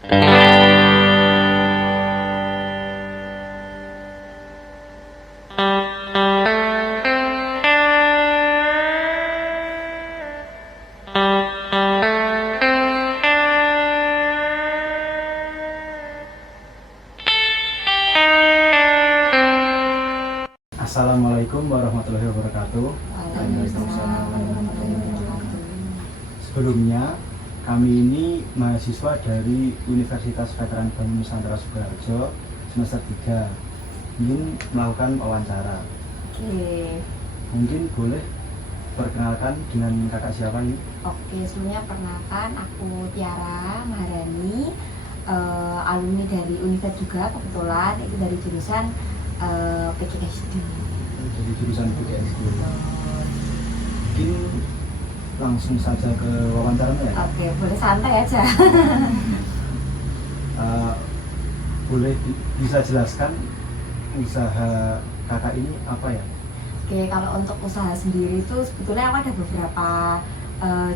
Assalamualaikum warahmatullahi wabarakatuh. Sebelumnya, kami ini mahasiswa dari Universitas Veteran Bangun Nusantara Sukoharjo semester 3 ingin melakukan wawancara. Oke. Mungkin boleh perkenalkan dengan kakak siapa nih? Oke, sebelumnya perkenalkan aku Tiara Maharani, alumni dari Univet juga kebetulan, itu dari jurusan PGSD. Dari jurusan PGSD. Mungkin langsung saja ke wawancaranya ya? Oke, boleh santai aja. Boleh bisa jelaskan usaha kakak ini apa ya? Oke, kalau untuk usaha sendiri itu sebetulnya aku ada beberapa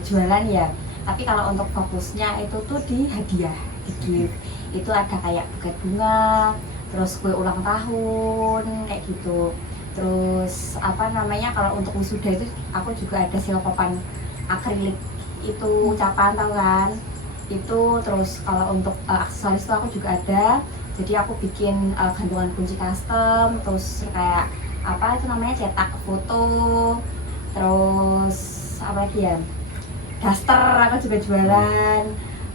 jualan ya. Tapi kalau untuk fokusnya itu tuh di hadiah, di gift. Itu ada kayak buket bunga, terus kue ulang tahun, kayak gitu. Terus apa namanya, kalau untuk wisuda itu aku juga ada papan akrilik, itu ucapan tau kan? Itu terus kalau untuk aksesoris itu aku juga ada. Jadi aku bikin gantungan kunci custom, terus kayak apa itu namanya, cetak foto, terus apa lagi ya, daster aku juga jualan.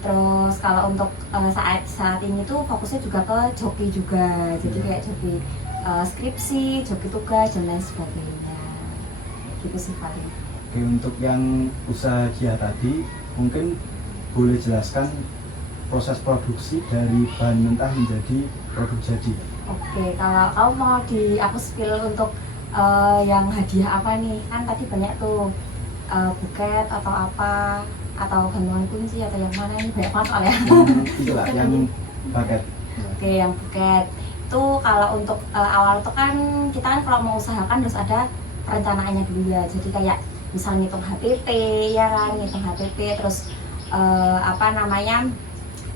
Terus kalau untuk saat ini tuh fokusnya juga ke joki juga, jadi kayak joki skripsi, joki tugas dan lain sebagainya, gitu sih paling. Oke, untuk yang usaha Gia tadi mungkin boleh jelaskan proses produksi dari bahan mentah menjadi produk jadi. Oke, kalau kamu mau aku spill untuk yang hadiah apa nih? Kan tadi banyak tuh buket atau apa, atau gantungan kunci atau yang mana, ini banyak banget soalnya. Itulah yang buket. Oke, yang buket itu kalau untuk awal itu kan kita kan kalau mau usahakan harus ada perencanaannya dulu ya. Jadi kayak misal ngitung HPP ya kan, ngitung HPP, terus apa namanya,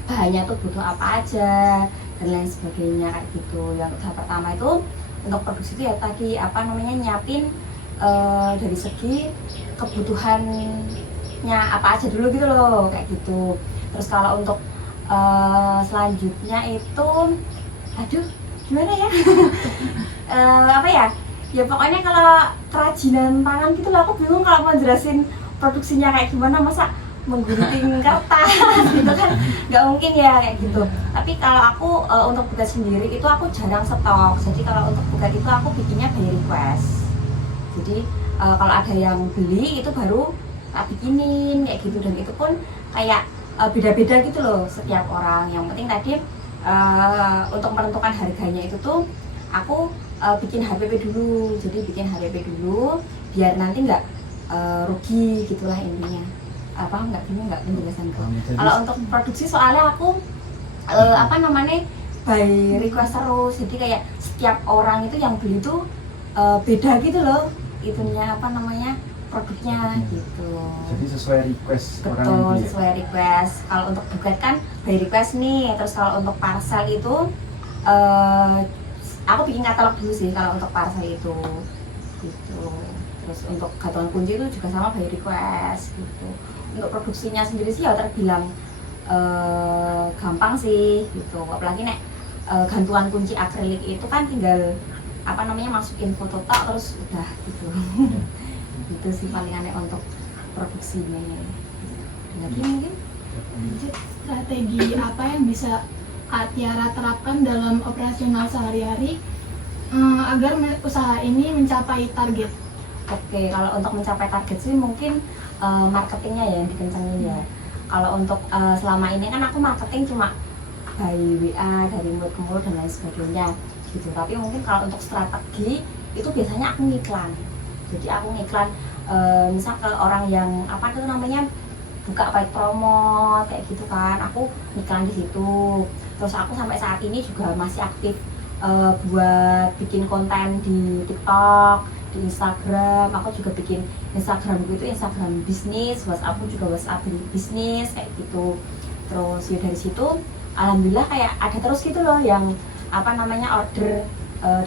bahannya tuh butuh apa aja dan lain sebagainya kayak gitu. Yang tahap pertama itu untuk produksi itu ya tadi apa namanya, nyiapin dari segi kebutuhannya apa aja dulu gitu loh, kayak gitu. Terus kalau untuk selanjutnya itu aduh gimana ya apa ya, ya pokoknya kalau kerajinan tangan gitu loh, aku bingung kalau mau jelasin produksinya kayak gimana, masa menggunting kertas gitu kan nggak mungkin ya kayak gitu. Tapi kalau aku untuk buket sendiri itu aku jarang stok. Jadi kalau untuk buket itu aku bikinnya by request. Jadi kalau ada yang beli itu baru tak bikinin kayak gitu, dan itu pun kayak beda-beda gitu loh setiap orang. Yang penting tadi untuk menentukan harganya itu tuh aku bikin HPP dulu. Jadi bikin HPP dulu biar nanti nggak rugi gitulah intinya. Apa nggak penjelasan tuh. Kalau untuk produksi soalnya aku apa namanya, by request terus. Jadi kayak setiap orang itu yang beli tuh beda gitu loh itunya, apa namanya, produknya gitu. Jadi sesuai request orang yang betul, beli. sesuai request. Kalau untuk buket kan by request nih. Terus kalau untuk parcel itu aku bikin katalog dulu sih kalau untuk parcel itu gitu. Terus untuk gantungan kunci itu juga sama by request gitu. Untuk produksinya sendiri sih ya terbilang gampang sih gitu. Apalagi nek gantungan kunci akrilik itu kan tinggal apa namanya, masukin foto tok terus udah gitu. Itu sih paling aneh untuk produksinya. Lagi mungkin strategi apa yang bisa Kak Tiara terapkan dalam operasional sehari-hari agar usaha ini mencapai target? Oke, kalau untuk mencapai target sih mungkin marketingnya ya yang dikencengin ya. Kalau untuk selama ini kan aku marketing cuma by WA, dari mulut ke mulut dan lain sebagainya gitu. Tapi mungkin kalau untuk strategi itu biasanya aku ngiklan. Jadi aku ngiklan misal ke orang yang apa tuh namanya, buka paid promo kayak gitu kan, aku ngiklan di situ. Terus aku sampai saat ini juga masih aktif buat bikin konten di TikTok, di Instagram. Aku juga bikin Instagram gitu, Instagram bisnis, WhatsApp juga WhatsApp bisnis kayak gitu. Terus ya dari situ alhamdulillah kayak ada terus gitu loh yang apa namanya order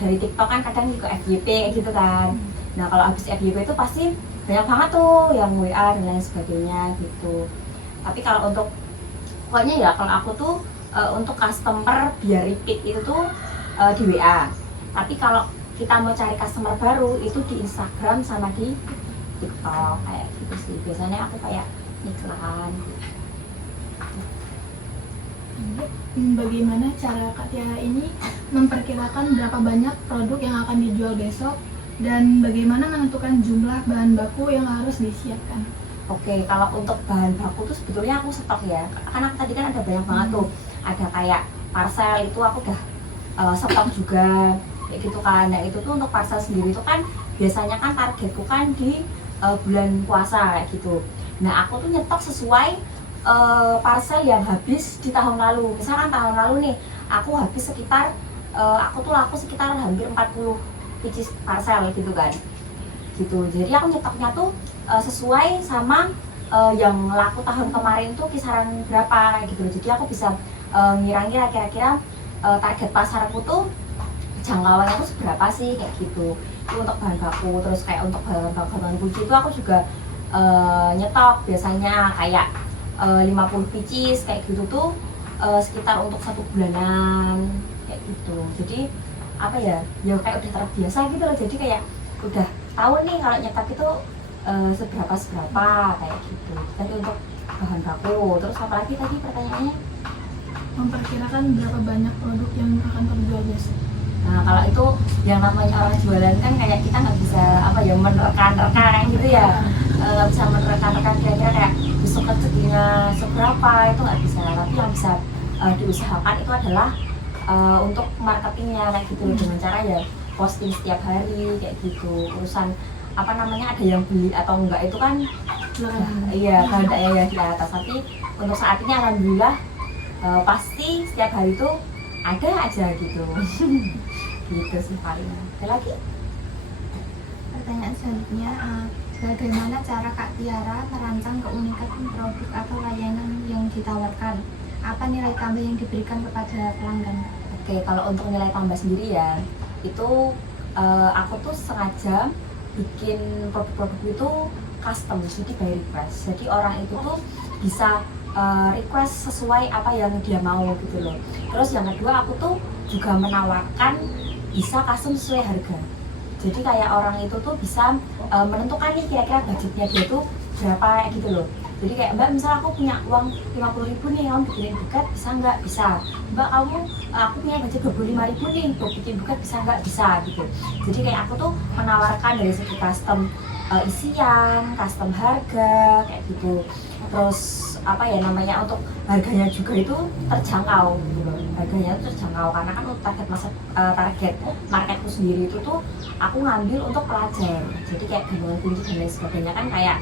dari TikTok kan kadang juga FYP gitu kan. Nah kalau habis FYP itu pasti banyak banget tuh yang WA dan lain sebagainya gitu. Tapi kalau untuk pokoknya ya kalau aku tuh untuk customer biar repeat itu tuh di WA. Tapi kalau kita mau cari customer baru itu di Instagram sama di TikTok kayak gitu sih. Biasanya aku kayak iklan. Bagaimana cara Kak Tiara ini memperkirakan berapa banyak produk yang akan dijual besok dan bagaimana menentukan jumlah bahan baku yang harus disiapkan? Oke, kalau untuk bahan baku tuh sebetulnya aku stok ya. Karena tadi kan ada banyak banget tuh. Ada kayak parcel itu aku udah stok juga kayak gitu kan. Nah itu tuh untuk parcel sendiri itu kan biasanya kan targetku kan di bulan puasa kayak gitu. Nah aku tuh nyetok sesuai parcel yang habis di tahun lalu. Misalkan tahun lalu nih aku habis sekitar aku tuh laku sekitar hampir 40 pieces parcel gitu kan gitu. Jadi aku nyetoknya tuh sesuai sama yang laku tahun kemarin tuh kisaran berapa gitu. Jadi aku bisa ngira-ngira kira-kira target pasarku tuh jangkauannya tuh seberapa sih kayak gitu. Itu untuk bahan baku. Terus kayak untuk bahan kunci itu aku juga nyetok biasanya kayak 50 pieces kayak gitu tuh sekitar untuk 1 bulanan kayak gitu. Jadi apa ya kayak udah terbiasa gitu loh. Jadi kayak udah tahu nih kalau nyetok itu seberapa kayak gitu. Jadi untuk bahan baku. Terus apalagi tadi pertanyaannya? Memperkirakan berapa banyak produk yang akan terjual besok. Nah kalau itu yang namanya orang jualan kan kayak kita nggak bisa apa ya menerka-nerka gitu ya. Nggak bisa menerka-nerka kira-kira kayak besok rezekinya seberapa, itu nggak bisa. Tapi yang bisa diusahakan itu adalah untuk marketingnya kayak gitu dengan cara ya posting setiap hari kayak gitu. Urusan apa namanya ada yang beli atau enggak itu kan iya kehendak ya di atas. Tapi untuk saat ini alhamdulillah pasti setiap hari itu ada aja gitu. Gitu sih paling. Ada lagi? Pertanyaan selanjutnya, bagaimana cara Kak Tiara merancang keunikan produk atau layanan yang ditawarkan? Apa nilai tambah yang diberikan kepada pelanggan? Oke, kalau untuk nilai tambah sendiri ya, itu aku tuh sengaja bikin produk-produk itu custom, jadi by request. Jadi orang itu tuh bisa request sesuai apa yang dia mau gitu loh. Terus yang kedua aku tuh juga menawarkan bisa custom sesuai harga. Jadi kayak orang itu tuh bisa menentukan nih kira-kira budgetnya dia tuh berapa gitu loh. Jadi kayak Mbak misal aku punya uang 50.000 nih, kamu bikinin buket bisa nggak? Bisa. Mbak aku punya budget 25.000 nih, mau bikin buket bisa nggak? Bisa gitu. Jadi kayak aku tuh menawarkan dari segi custom isian, custom harga kayak gitu. Terus apa ya namanya untuk harganya juga itu terjangkau gitu loh. Harganya itu terjangkau karena kan untuk target marketku sendiri itu tuh aku ngambil untuk pelajar. Jadi kayak gabungan kunci dan lain sebagainya kan kayak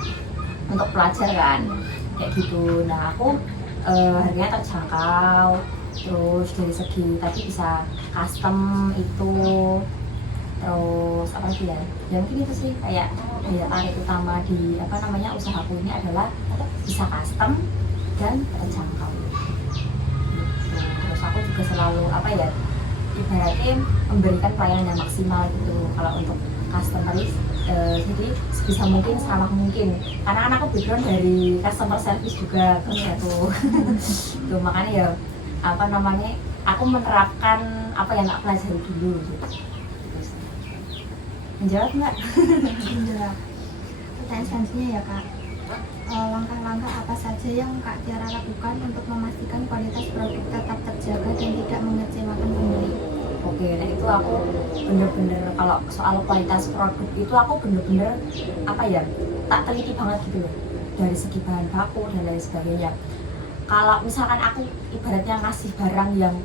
untuk pelajar kan kayak gitu. Nah aku harganya terjangkau. Terus dari segi tadi bisa custom itu. Terus apa lagi ya? Ya mungkin itu sih kayak daya tarik utama di apa namanya usahaku ini adalah bisa custom dan terjangkau gitu. Terus aku juga selalu apa ya ibaratnya memberikan pelayanan yang maksimal gitu kalau untuk customer jadi sebisa mungkin sama mungkin karena kan aku background dari customer service juga terus ya tuh tuh makanya ya apa namanya aku menerapkan apa yang tak pelajari dulu gitu. Menjawab nggak? Menjawab. Pertanyaan selanjutnya ya Kak, langkah-langkah apa saja yang Kak Tiara lakukan untuk memastikan kualitas produk tetap terjaga dan tidak mengecewakan pembeli? Oke, nah itu aku bener-bener kalau soal kualitas produk itu aku bener-bener apa ya tak teliti banget gitu loh dari segi bahan baku dan lain sebagainya. Kalau misalkan aku ibaratnya ngasih barang yang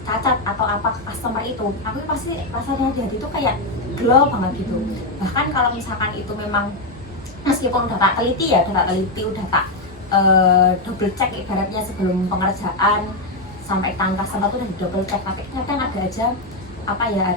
cacat atau apa ke customer itu, aku pasti rasanya di hati itu kayak glow banget gitu. Bahkan kalau misalkan itu memang meskipun udah tak teliti ya, udah tak double check ibaratnya sebelum pengerjaan sampai tangan customer tuh udah di double check, tapi kadang ada aja apa ya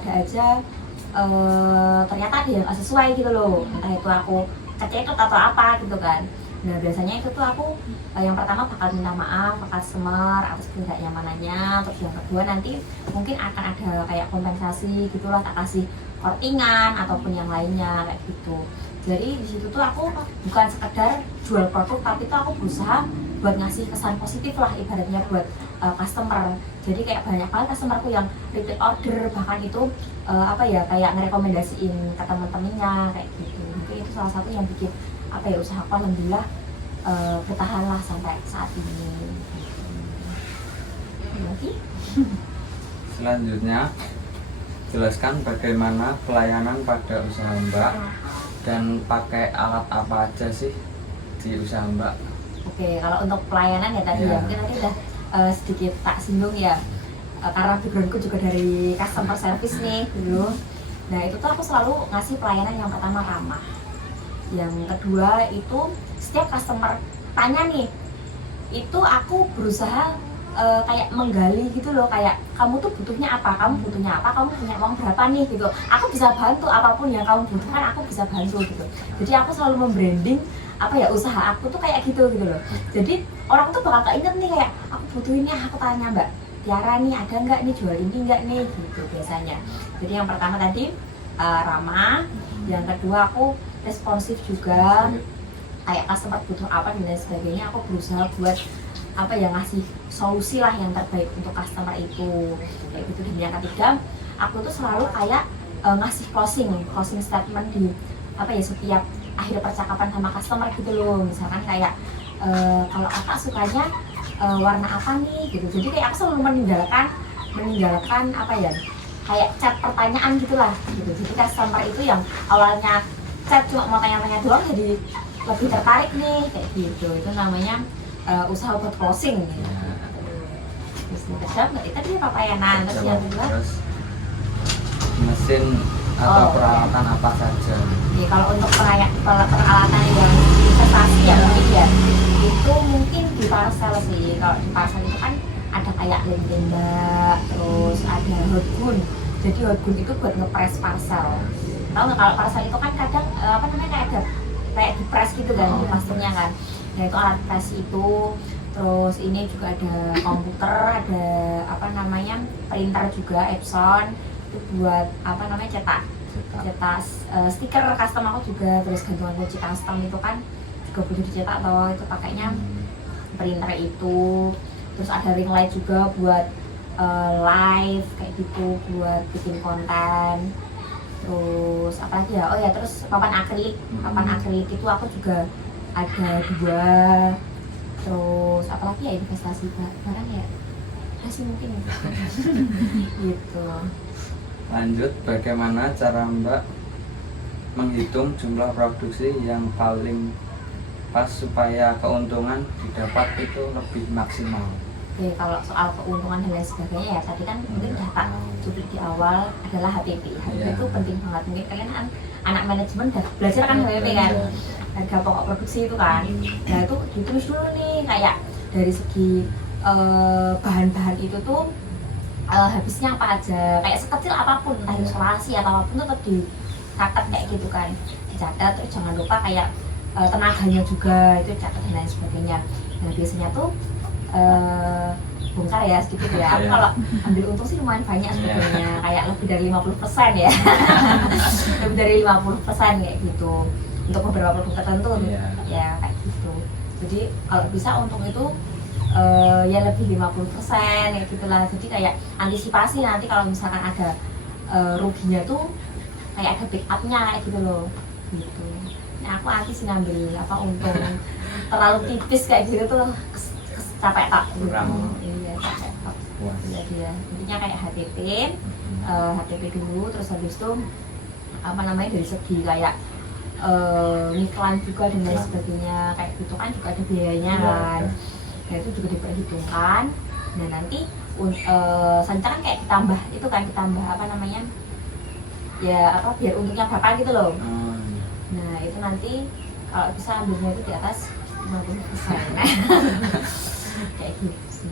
ternyata ada yang gak sesuai gitu loh, entah itu aku kecetut atau apa gitu kan. Nah biasanya itu tuh aku yang pertama bakal minta maaf ke customer atas ketidaknyamanannya, terus yang kedua nanti mungkin akan ada kayak kompensasi gitulah, tak kasih kortingan ataupun yang lainnya kayak gitu. Jadi di situ tuh aku bukan sekedar jual produk, tapi tuh aku berusaha buat ngasih kesan positif lah ibaratnya buat customer. Jadi kayak banyak banget customerku yang repeat order, bahkan itu kayak ngerekomendasiin ke teman-temannya kayak gitu. Mungkin itu salah satu yang bikin usahaku alhamdulillah bertahan lah sampai saat ini. Lagi? Selanjutnya, jelaskan bagaimana pelayanan pada usaha Mbak dan pakai alat apa aja sih di usaha Mbak? Oke, kalau untuk pelayanan ya tadi ya mungkin nanti udah sedikit tak singgung ya, karena backgroundku juga dari customer service nih dulu. Nah itu tuh aku selalu ngasih pelayanan yang pertama ramah, yang kedua itu setiap customer tanya nih, itu aku berusaha kayak menggali gitu loh, kayak kamu tuh butuhnya apa, kamu punya uang berapa nih gitu, aku bisa bantu apapun yang kamu butuhkan, aku bisa bantu gitu. Jadi aku selalu membranding usaha aku tuh kayak gitu loh. Jadi orang tuh bakal keinget nih, kayak aku butuh ini, aku tanya Mbak Tiara nih ada nggak nih, jual ini nggak nih gitu biasanya. Jadi yang pertama tadi ramah, yang kedua aku responsif juga, kayak customer butuh apa dan lain sebagainya aku berusaha buat ngasih solusi lah yang terbaik untuk customer itu kayak gitu. Dan yang ketiga aku tuh selalu kayak ngasih closing statement di setiap akhir percakapan sama customer gitu loh. Misalkan kayak kalau kakak sukanya warna apa nih gitu. Jadi kayak aku selalu meninggalkan kayak chat pertanyaan gitulah gitu. Jadi customer itu yang awalnya chat cuma mau tanya-tanya doang jadi lebih tertarik nih kayak gitu. Itu namanya usaha buat closing gitu. Terus yang kedua tadi pelayanan, terus yang kedua terus mesin atau peralatan apa saja? Ya, kalau untuk peralatan yang investasi ya mungkin ya itu mungkin di parcel sih. Kalau di parcel itu kan ada kayak lem-lembak, terus ada hotgun. Jadi hotgun itu buat ngepres parcel. Tahu nggak kalau parcel itu kan kadang kayak di press gitu kan, di pastinya kan. Nah itu alat press itu. Terus ini juga ada komputer, ada printer juga, Epson itu buat cetak stiker custom aku juga. Terus gantungan kunci custom itu kan juga butuh dicetak loh, itu pakainya printer itu. Terus ada ring light juga buat live kayak gitu, buat bikin konten. Terus apalagi ya, terus papan akrilik itu aku juga ada 2. Terus apalagi ya investasi barang ya masih mungkin gitu. Lanjut, bagaimana cara Mbak menghitung jumlah produksi yang paling pas supaya keuntungan didapat itu lebih maksimal? Oke, kalau soal keuntungan dan lain sebagainya ya tadi kan mungkin data juplik di awal adalah HPP. HPP itu penting banget. Mungkin kalian anak manajemen udah belajar kan HPP kan, harga pokok produksi itu kan. Nah itu ditulis dulu nih kayak dari segi bahan-bahan itu tuh habisnya apa aja, kayak sekecil apapun, entah isolasi atau apapun tetap dicatat kayak gitu kan, dicatat. Terus jangan lupa kayak tenaganya juga itu catat dan lain sebagainya. Nah biasanya tuh bongkar ya sedikit ya, aku kalau ambil untung sih lumayan banyak sebetulnya, kayak lebih dari 50% ya lebih dari 50% kayak gitu untuk beberapa produk tertentu ya kayak gitu. Jadi kalau bisa untung itu ya lebih 50% kayak gitulah. Jadi kayak antisipasi nanti kalau misalkan ada ruginya tuh kayak ada backupnya kayak gitu loh gitu. Nah aku anti sih ngambil untung terlalu tipis kayak gitu tuh capek tak kurang. Iya capek tak. Iya dia intinya kayak HTP dulu, terus habis itu dari segi kayak iklan juga dan lain sebagainya kayak gitu kan juga ada biayanya kan. Nah itu juga diperhitungkan. Nah nanti selanjutnya kan kayak ditambah biar untungnya bakal gitu loh. Nah itu nanti kalau bisa ambilnya itu di atas 50% kayak gitu sih.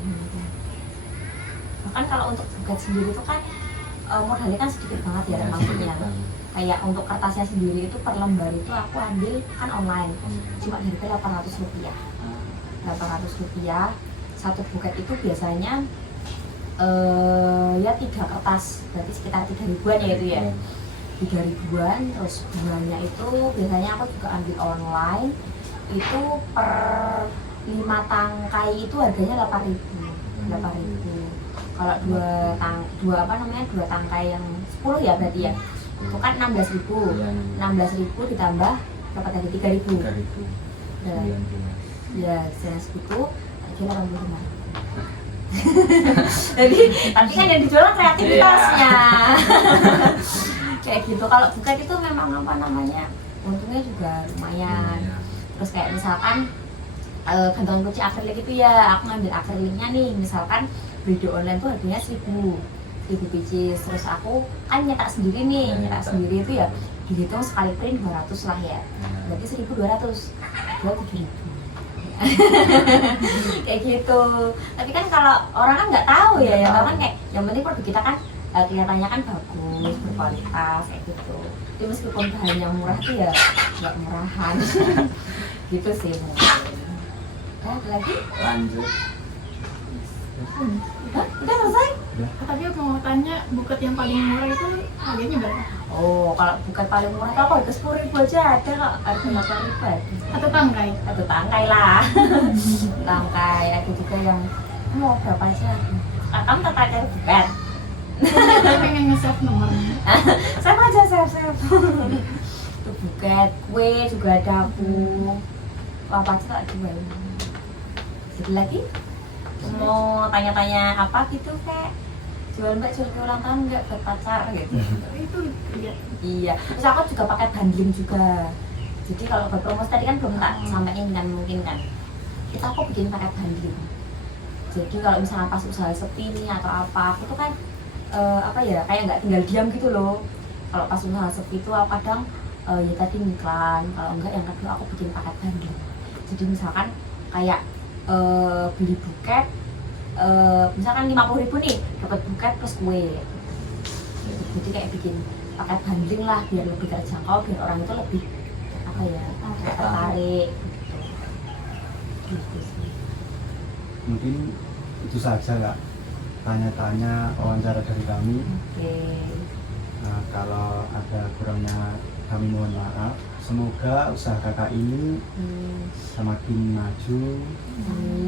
Bahkan kalau untuk buket sendiri itu kan modalnya kan sedikit banget ya maksudnya. kayak untuk kertasnya sendiri itu per lembar itu aku ambil kan online, cuma harga Rp800. Rp800 satu buket itu biasanya ya 3 kertas, berarti sekitar 3.000-an ya itu ya. 3.000-an, terus bunganya itu biasanya aku juga ambil online itu per 5 tangkai itu harganya 8.000. Kalau dua tangkai yang 10 ya berarti ya, itu kan 16.000. 16.000 ditambah berapa tadi, 3.000. Ya saya segitu kira 85. Jadi tapi kan yang dijual kreativitasnya. Kayak gitu. Kalau buket itu memang apa namanya, untungnya juga lumayan. Terus kayak misalkan gantungan kunci akrilik itu ya, aku ngambil akriliknya nih, misalkan beli di online tuh harganya 1.000 pieces, terus aku kan nyetak sendiri nih, nyetak sendiri itu ya dihitung sekali print 200 lah ya, berarti 1.200, jual 3.000. Kayak gitu. Tapi kan kalau orang kan nggak tahu ya, yang tahu kan kayak yang penting produk kita kan kelihatannya kan bagus, berkualitas kayak gitu. Jadi meskipun bahannya murah tuh ya nggak murahan. Gitu sih mungkin. Ada lagi? Lanjut. Udah selesai? Tapi aku mau tanya, buket yang paling murah itu harganya berapa? Oh, kalau bukan paling murah tuh aku harga 10.000 aja ada kok, harga 8.000 ada. Atau tangkai? Satu tangkai lah. Tangkai, ada juga yang mau berapa aja. Kamu tertarik dari buket? Saya pengen nge-save nomornya. Save aja, save. Itu buket, kue juga ada aku. Apa aja tak jual. Jadi lagi? Mau tanya-tanya apa gitu kayak jual mbak, jual ke ulang tahun nggak buat pacar gitu. Itu lihat. Iya, terus aku juga pakai bundling juga. Jadi kalau buat promosi tadi kan belum tak sampaikan kan mungkin kan. Itu aku bikin pakai bundling. Jadi kalau misalnya pas usaha sepi nih atau apa, aku tuh kan apa ya, kayak nggak tinggal diam gitu loh. Kalau pas usaha sepi itu aku kadang ya tadi ngiklan, kalau enggak yang kedua aku bikin paket bundling. Jadi misalkan kayak beli buket misalkan 50.000 nih, dapat buket plus kue. Jadi kayak bikin paket bundling lah biar lebih terjangkau, biar orang itu lebih apa ya, tertarik gitu sih. Mungkin itu saja Kak, tanya-tanya wawancara dari kami. Oke. Nah, kalau ada kurangnya kami mohon maaf. Semoga usaha kakak ini semakin maju,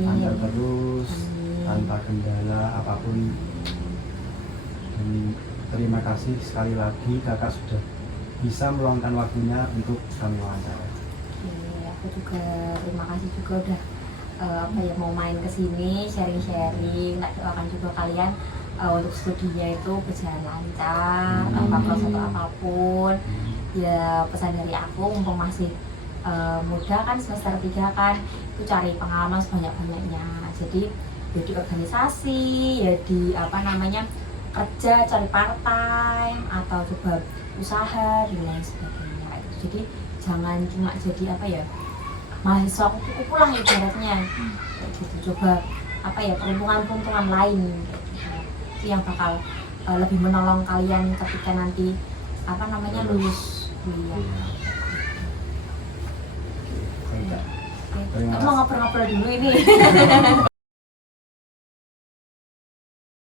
lancar terus, tanpa kendala apapun. Dan terima kasih sekali lagi kakak sudah bisa meluangkan waktunya untuk kami wawancara. Oke, aku juga terima kasih juga udah apa ya, mau main ke sini sharing-sharing. Tak doakan juga kalian untuk studinya itu berjalan lancar, tanpa proses atau apapun. Ya pesan dari aku, mumpung masih muda kan, semester 3 kan, itu cari pengalaman sebanyak-banyaknya. Jadi ya di organisasi, ya di apa namanya, kerja, cari part time atau coba usaha dan lain sebagainya. Jadi jangan cuma jadi apa ya, mahasiswa kupu-kupu lah ibaratnya. Kayak gitu, coba apa ya, peruntungan-peruntungan lain kayak gitu. Itu yang bakal lebih menolong kalian ketika nanti apa namanya, lulus kuliah. Baik, Kak. Oke. Kamu mau ngobrol-ngobrol dulu ini.